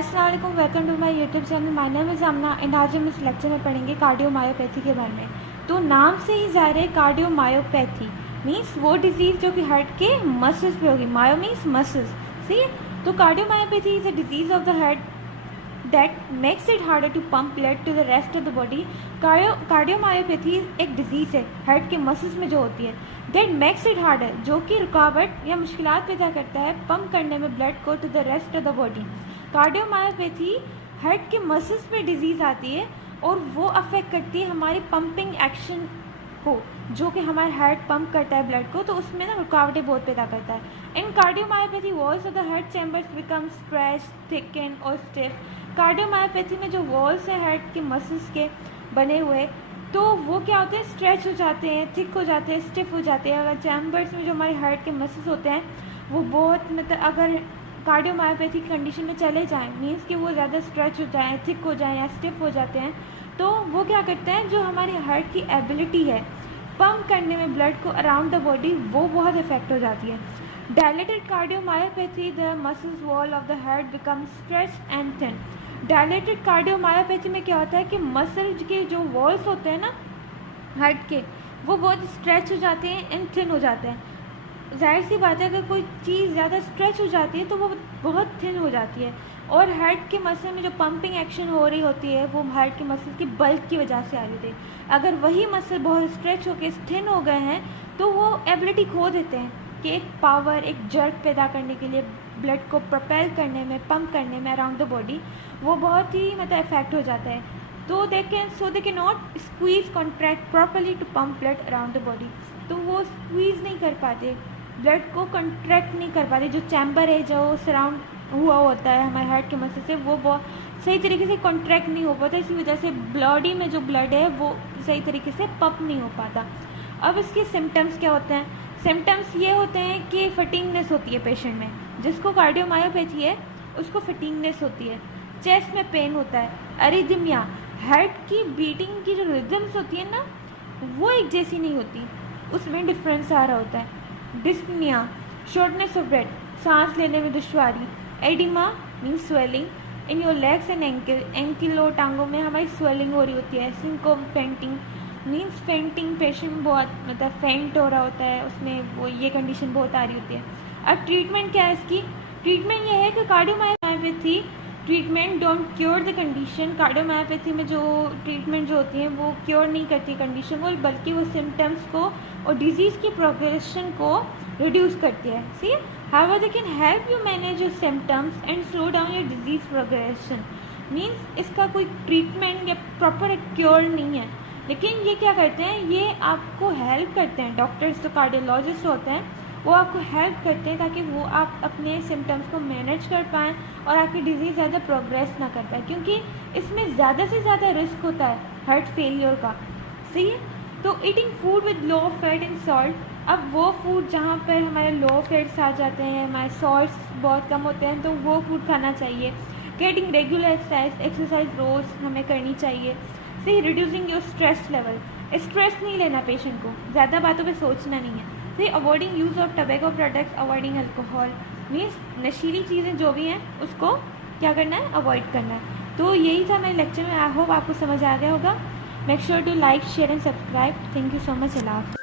अस्सलाम वालेकुम, welcome to my YouTube channel. My name is Amna and आज हम इस लेक्चर में पढ़ेंगे कार्डियोमायोपैथी के बारे में। तो नाम से ही ज़ाहिर है कार्डियोमायोपैथी मीन्स वो डिजीज़ जो कि हार्ट के मसल्स पे होगी। मायो मीन्स मसल्स, सही है। तो cardiomyopathy is a disease of the heart that makes it harder to pump blood to the rest of the body। Cardiomyopathy एक डिजीज़ है हार्ट के मसल्स में जो होती है, that makes it harder जो कि रुकावट या मुश्किलात पैदा करता है पंप करने में ब्लड को to the rest of the body. Cardiomyopathy heart के मसल्स में डिजीज़ आती है और वो अफेक्ट करती है हमारी पंपिंग एक्शन को, जो कि हमारा हार्ट पंप करता है ब्लड को, तो उसमें ना रुकावटें बहुत पैदा करता है। In cardiomyopathy walls of the heart chambers become stretch, thicken और स्टिफ। कार्डियोमायोपैथी में जो वॉल्स हैं हार्ट के मसल्स के बने हुए, तो वो क्या होते हैं, स्ट्रेच हो जाते हैं, थिक हो जाते हैं, स्टिफ हो जाते हैं। अगर चैम्बर्स में जो हमारे हार्ट के मसल्स होते हैं वो बहुत मतलब अगर कार्डियोमायोपैथी की कंडीशन में चले जाएं, मीन्स कि वो ज़्यादा स्ट्रेच हो जाएं, थिक हो जाएं या स्टिफ हो जाते हैं, तो वो क्या करते हैं, जो हमारे हार्ट की एबिलिटी है पंप करने में ब्लड को अराउंड द बॉडी, वो बहुत इफेक्ट हो जाती है। Dilated cardiomyopathy the muscles wall of the heart become stretch and thin. Dilated cardiomyopathy में क्या होता है कि मसल के जो वॉल्स होते हैं ना हार्ट के, वो बहुत स्ट्रेच हो जाते हैं एंड थिन हो जाते हैं। जाहिर सी बात है अगर कोई चीज़ ज़्यादा स्ट्रेच हो जाती है तो वो बहुत थिन हो जाती है, और हार्ट के मसल में जो पंपिंग एक्शन हो रही होती है वो हार्ट के मसल की बल्क की वजह से आ रही होती है। अगर वही मसल बहुत स्ट्रेच होकर थिन हो गए हैं तो वो एबिलिटी खो देते हैं कि एक पावर, एक जर्क पैदा करने के लिए ब्लड को प्रोपेल करने में, पंप करने में अराउंड द बॉडी, वो बहुत ही मतलब इफेक्ट हो जाता है। तो they can not squeeze contract properly to pump blood around the body. तो वो स्क्वीज़ नहीं कर पाते, ब्लड को कंट्रैक्ट नहीं कर पाते। जो चैम्बर है जो सराउंड हुआ होता है हमारे हार्ट के मसल से, वो बहुत सही तरीके से कॉन्ट्रैक्ट नहीं हो पाता। इसी वजह से बॉडी में जो ब्लड है वो सही तरीके से पंप नहीं हो पाता। अब इसके सिम्टम्स क्या होते हैं? सिम्टम्स ये होते हैं कि फटीगनेस होती है पेशेंट में, जिसको कार्डियोमायोपैथी है उसको फटीगनेस होती है। चेस्ट में पेन होता है। अरिदमिया, हार्ट की बीटिंग की जो रिदम्स होती है ना वो एक जैसी नहीं होती, उसमें डिफरेंस आ रहा होता है। डिस्पनिया, शॉर्टनेस ऑफ ब्रेथ, सांस लेने में दुश्वारी। Oedema means swelling in your legs and ankle, ankle और टांगों में हमारी स्वेलिंग हो रही होती है। Syncope, fainting means fainting, patient बहुत मतलब फेंट हो रहा होता है, उसमें वो ये कंडीशन बहुत आ रही होती है। अब ट्रीटमेंट क्या है इसकी? ट्रीटमेंट ये है कि cardiomyopathy treatment don't cure the condition. Cardiomyopathy में जो ट्रीटमेंट जो होती है वो क्योर नहीं करती कंडीशन को, बल्कि वो सिम्टम्स को और डिजीज़ की प्रोग्रेशन को रिड्यूस करती है। See however they can help you manage your symptoms and slow down your disease progression. Means इसका कोई ट्रीटमेंट या प्रॉपर क्योर नहीं है, लेकिन ये क्या करते हैं, ये आपको हेल्प करते हैं। डॉक्टर्स जो कार्डियोलॉजिस्ट होते हैं वो आपको हेल्प करते हैं ताकि वो आप अपने सिम्टम्स को मैनेज कर पाएँ और आपकी डिजीज़ ज़्यादा प्रोग्रेस ना कर पाए, क्योंकि इसमें ज़्यादा से ज़्यादा रिस्क होता है हार्ट फेलियर का। सही है। तो eating food with low fat and salt, अब वो फूड जहाँ पर हमारे लो फैट्स आ जाते हैं, हमारे सॉल्ट्स बहुत कम होते हैं, तो वो फूड खाना चाहिए। गेटिंग रेगुलर एक्सरसाइज रोज़ हमें करनी चाहिए। सही। Reducing your stress level, stress नहीं लेना पेशेंट को, ज़्यादा बातों पे सोचना नहीं है। सही। Avoiding use of tobacco products, avoiding alcohol means नशीली चीज़ें जो भी हैं उसको क्या करना है, अवॉइड करना है। तो यही था मेरे लेक्चर में। आई होप आपको समझ आ गया होगा। Make sure to like, share and subscribe. Thank you so much. अल्लाह हाफ़िज़।